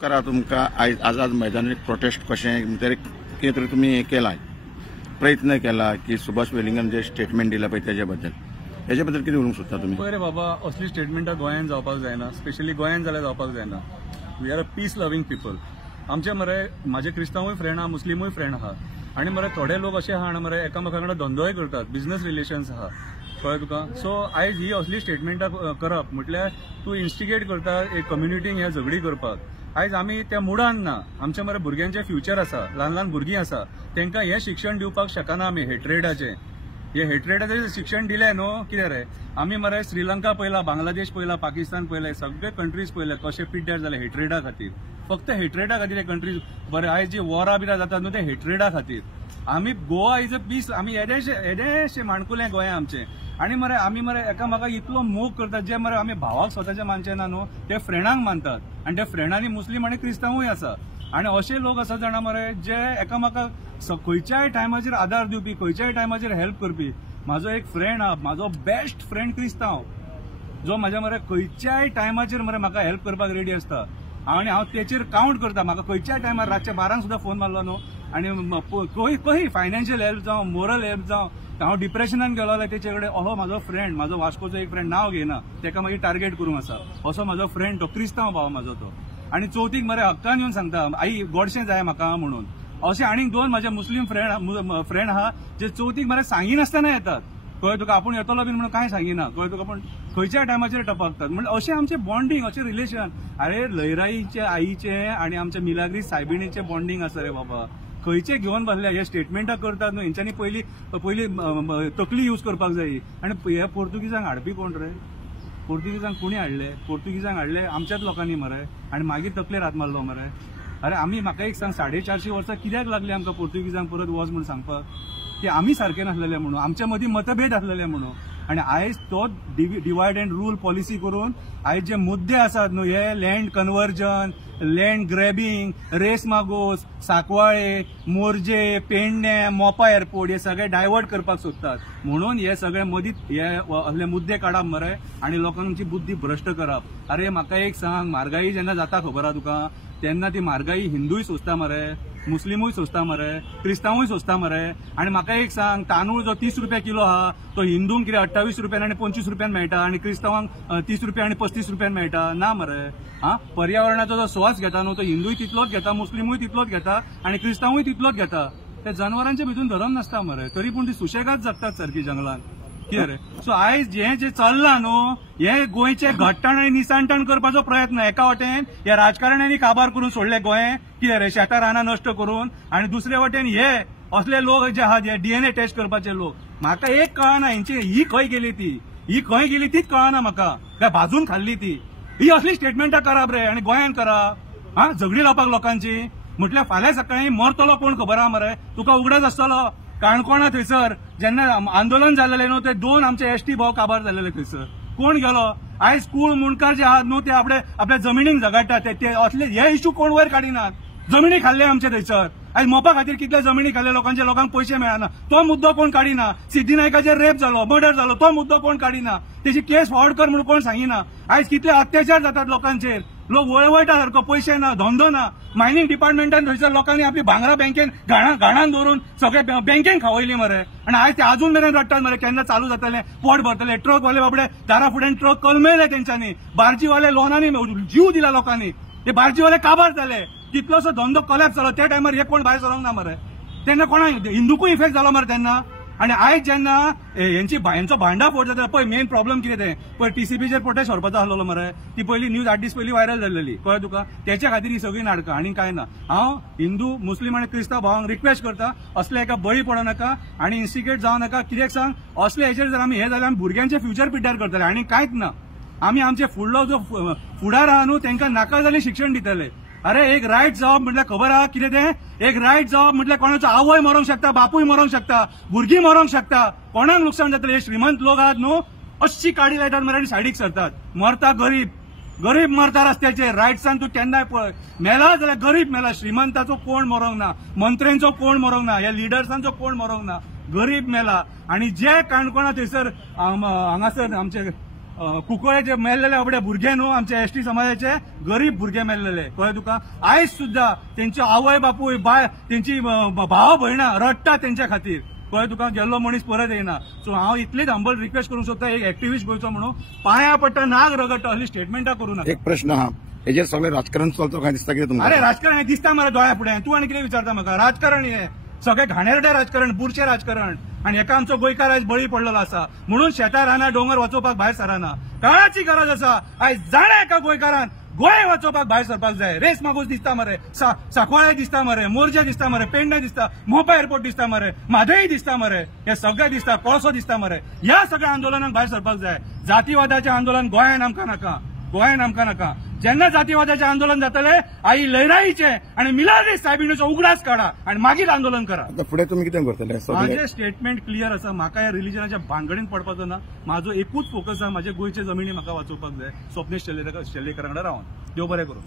करा तुमकां आयज आझाद मैदानार प्रोटेस्ट कशें कितें तरी तुमी केला प्रयत्न केला की सुभाष वेलिंगन जे स्टेटमेंट दिला पळय हेजे बद्दल कितें उलोवंक सोदता तुमी? पळय रे बाबा, असली स्टेटमेंटां गोंयांत जावपाक जायना, स्पेशली गोंयांत जाल्यार जावपाक जायना. We are a peace loving people. आमचे मरे म्हाजे क्रिस्तांवूय फ्रेंड आहा, मुस्लिमूय फ्रेंड आहा, आनी मरे थोडे लोक असे आहा मरे एकामेका कडेन धंदोय करतात, बिझनेस रिलेशन्स आहा, कळ्ळें तुका. सो आयज ही असली स्टेटमेंटां करप म्हटल्यार तूं इन्स्टिगेट करता एक कम्युनिटीक हे झगडी करपाक. आयज आमी त्या मुडान ना. आमच्या मरे भुरग्यांचे फ्युचर आसा, ल्हान ल्हान भुरगीं आसा, तांकां हे शिक्षण दिवपाक शकना आमी हेट्रेडाचें. हे हेट्रेडाचें शिक्षण दिलें न्हू, कितें रे आमी मरे श्रीलंका पळयला, बांगलादेश पळयला, पाकिस्तान पळयले, सगळे कंट्रीज पळयले कशे पिड्ड्यार जाले हेट्रेडा खातीर. फक्त हेट्रेडा खातीर हे कंट्रीज बरे आयज जी वॉरां बिरां जातात न्हू ते हेट्रेडा खातीर. आमी गोवा इज अ पीस, आमी येदेशे माणकुलें गोंय आमचें. आनी मरे आमी मरे एकामेकाक इतलो मोग करतात जे मरे आमी भावाक स्वताचे मानचे ना न्हू ते फ्रेंडांक मानतात. आनी ते फ्रेंडांनी मुस्लीम आनी क्रिस्तांवूय आसा. आनी असे लोक आसा जाणा मरे जे एकामेकाक खंयच्याय टायमाचेर आदार दिवपी, खंयच्याय टायमाचेर हेल्प करपी. म्हाजो एक फ्रेंड आहा, म्हाजो बेस्ट फ्रेंड क्रिस्तांव, जो म्हाज्या मरे खंयच्याय टायमाचेर मरे म्हाका हेल्प करपाक रेडी आसता. आनी हांव तेचेर काउंट करता. म्हाका खंयच्याय टायमार रातच्या 12 सुद्दां फोन मारलो न्हू आनी खंय फायनान्शियल हेल्प जावं, मोरल हेल्प जावं, हांव डिप्रेशनान गेलो जाल्यार तेचे कडेन असो म्हाजो फ्रेंड, म्हाजो वास्कोचो एक फ्रेंड, नांव घेना, तेका मागीर टार्गेट करूंक आसा, असो म्हाजो फ्रेंड तो क्रिस्तांव भाव म्हाजो तो. आनी चवथीक मरे हक्कान येवन सांगता आई गोडशें जाय म्हाका म्हणून. अशें आनीक 2 म्हाजे मुस्लीम फ्रेंड आहा जे चवथीक मरे सांगिनासतना येतात, कळ्ळें तुका. आपूण येतलो बीन म्हणून कांय सांगिना, कळ्ळें तुका, पण खंयच्याय टायमाचेर टपकतात. म्हणजे अशें आमचें बॉन्डिंग, अशें रिलेशन. अरे लयराईचे आईचे आणि आमच्या मिलाग्री सायबिणीचे बॉन्डिंग आसा रे बाबा. खंयचे घेवन बसले हे स्टेटमेंटां करतात न्हू, हेंच्यांनी पयली तकली यूज करपाक जाय. आनी हे पोर्तुगीजांक हाडपी कोण रे? पोर्तुगीजांक कोणी हाडले? पोर्तुगीजांक हाडले आमच्याच लोकांनी मरे, आनी मागीर तकलेर हात मारलो मरे. अरे आमी म्हाका एक सांग, 450 वर्सां कित्याक लागली आमकां पोर्तुगीजांक परत वच म्हणून सांगपाक की आमी सारखे नासलेले म्हणून, आमच्या मदीं मतभेद आसलेले म्हणून. आनी आयज तो डिवायड अँड रूल पॉलिसी करून आयज जे मुद्दे आसात न्हू, हे land conversion, land grabbing, Reis Magos, Sancoale, Morjim, Pernem, Mopa airport हे सगळे डायवर्ट करपाक सोदतात. म्हणून हे सगळे मदींच हे असले मुद्दे काडप मरे आनी लोकांची बुद्धी भ्रश्ट करप. अरे म्हाका एक सांग, म्हारगाई जेन्ना जाता खबर आहा तुका, तेन्ना ती म्हारगाई हिंदूय सोंसता मरे, मुस्लिमूय सोंसता मरे, क्रिस्तांवूय सोंसता मरे. आनी म्हाका एक सांग, तांदूळ जो 30 रुपया किलो आहा तो हिंदूंक कितें 28 रुपयान आनी 25 रुपयान मेळटा आनी क्रिस्तांवांक 30 रुपया आनी 35 रुपयान मेळटा? ना मरे. पर्यावरणाचो जो स्वास घेता न्हू तो हिंदूय तितलोच घेता, मुस्लिमूय तितलोच घेता आनी क्रिस्तांवूय तितलोच घेता. ते जनावरांच्या भितून धरम नासता मरे, तरी पूण ती सुशेगाद जगतात सारखी जंगलांत, कितें रे. सो आयज हे जे चल्लां न्हू, हे गोंयचे घट्टण आनी निसांटण करपाचो प्रयत्न. एका वटेन हे राजकारण्यांनी काबार करून सोडले गोंय, कितें रे, शेतां रानां नश्ट करून, आनी दुसरे वटेन हे असले लोक जे आहात जे डीएनए टेस्ट करपाचे लोक. म्हाका एक कळना हेंची ही खंय गेली तीच कळना म्हाका. काय भाजून खाल्ली ती? ही असली स्टेटमेंटां करप रे आनी गोंयांत करप, झगडी लावपाक लोकांची. म्हटल्यार फाल्यां सकाळीं मरतलो कोण खबर आहा मरे? तुका उगडच आसतलो. काणकोणा थंयसर जेन्ना आंदोलन जाल्लें न्हू, ते 2 आमचे एसटी भाव काबार जाल्ले थंयसर. कोण गेलो? आयज कुळ मुणकार जे आहात न्हू ते आपल्या जमिनीक झगडटात. ते असले हे इश्यू कोण वयर काडिनात. जमिनी खाल्ले आमचे थंयसर. आयज मोपा खातीर कितले जमिनी खाल्ले लोकांक पयशे मेळना, तो मुद्दो कोण काडिना. सिद्धीनायकाचेर रेप जालो, मर्डर जालो, तो मुद्दो कोण काडिना. तेजी केस फॉरवर्ड कर म्हणून कोण सांगिना. आयज कितले अत्याचार जातात लोकांचेर. लोक वळवयटा सारको, पयशे ना, धंदो ना. मायनिंग डिपार्टमेंटान थंयसर लोकांनी आपली भांगरां बँकेन घाणान दवरून सगळे बँकेन खावयली मरे. आनी आयज ते अजून मेरेन रडटात मरे केन्ना चालू जातले, पोट भरतले. ट्रकवाले बाबडे दारा फुड्यान ट्रक कलमेले तेंच्यांनी. बार्जीवाले लोनांनी जीव दिला लोकांनी. ते बार्जीवाले काबार जाले. कितलोसो धंदो कलॅप्स जालो. त्या टायमार हे कोण भायर सरोंक ना मरे. तेन्ना कोणाक हिंदूकूय इफेक्ट जालो मरे तेन्ना. आनी आयज जेन्ना हेंचो भांडाफोड जाता पळय, मेन प्रॉब्लेम कितें तें पळय, टीसीपीचेर प्रोटेस्ट व्हरपाचो आसलो मरे. ती पयली न्यूज 8 दीस पयलीं व्हायरल जाल्ली, कळ्ळें तुका. त्याच्या खातीर ही सगळी नाटकां, आनी कांय ना. हांव हिंदू, मुस्लीम आनी क्रिस्तांव भावांक रिक्वेस्ट करता, असले एका बळी पडो नाका आनी इन्स्टिगेट जावं नाका. कित्याक सांग, असले हेचेर जर आमी हे जाल्यार आमी भुरग्यांचे फ्युचर पिड्ड्यार करतले, आनी कांयच ना. आमी आमचे फुडलो जो फुडार आहा न्हू तांकां नाका जाल्लें शिक्षण दितले. अरे एक रायट जॉब म्हटल्यार खबर आहा कितें तें? एक रायट जॉब म्हटल्यार कोणाचो आवय मरोंक शकता, बापूय मरोंक शकता, भुरगीं मरोंक शकता, कोणाक लुकसाण जातलें. हे श्रीमंत लोक आहात न्हू, अशी काडी लायतात मरे आनी सायडीक सरतात. मरता गरीब मरता रस्त्याचेर. रायट्सान तूं केन्नाय पळय, मेला जाल्यार गरीब मेला. श्रीमंताचो कोण मरोंक ना, मंत्र्यांचो कोण मरोंक ना, ह्या लिडर्सांचो कोण मरोंक ना. गरीब मेला. आनी जे काणकोणा थंयसर हांगासर आमचे कुंकळे जे मेल्लेले आपले भुरगे न्हू आमचे एसटी समाजाचे गरीब भुरगे मेल्लेले कळ्ळें तुका आयज सुद्धा तेंचे आवय बापूय बाय तेंची भाव भयणां रडटा तेंच्या खातीर कळ्ळें तुका गेल्लो मनीस परत येना सो हांव इतलीच हंबल रिक्वेस्ट करूंक सोदता एक एक्टिव्हिस्ट गोंयचो म्हणून पांया पडटा नाग रगडटा असली स्टेटमेंटां करूं नाका. एक प्रश्न हा हेजेर सगळे राजकारण चलतो काय दिसता कितें तुमकां? अरे राजकारण हें दिसता मरे दोळ्या फुडें तूं आनी कितें विचारता म्हाका राजकारण हें सगळे घाणेरडें राजकारण बुरशें राजकारण आनी एका आमचो गोंयकार आयज बळी पडलेलो आसा म्हणून शेतां रानां डोंगर वाचोवपाक भायर सराना. काळाची गरज आसा आयज जाणा एका गोंयकारान गोंय वाचोवपाक भायर सरपाक जाय. रेस मागूस दिसता मरे सांकवाळे दिसता मरे मोरजे दिसता मरे पेडणे दिसता मोपा एअरपोर्ट दिसता मरे म्हादई दिसता मरे हे सगळे दिसता कोळसो दिसता मरे. ह्या सगळ्या आंदोलनाक भायर सरपाक जाय. जातीवादाचें आंदोलन गोंयान आमकां नाका. जेन्ना जातीवादाचें आंदोलन जातले आई लयराईचे आनी मिलाद साहेबीणेचो उगडास काढा आनी मागीर आंदोलन करा. आता फुडें तुमी कितें करतले? माझे स्टेटमेंट क्लियर आसा. म्हाका ह्या रिलिजनाच्या भानगडीन पडपाचो ना. म्हाजो एकूच फोकस आसा म्हाजे गोंयचे जमिनी म्हाका वाचोवपाक जाय. स्वप्नेश शेल्लेकरा कडेन रावन देव बरें करूं.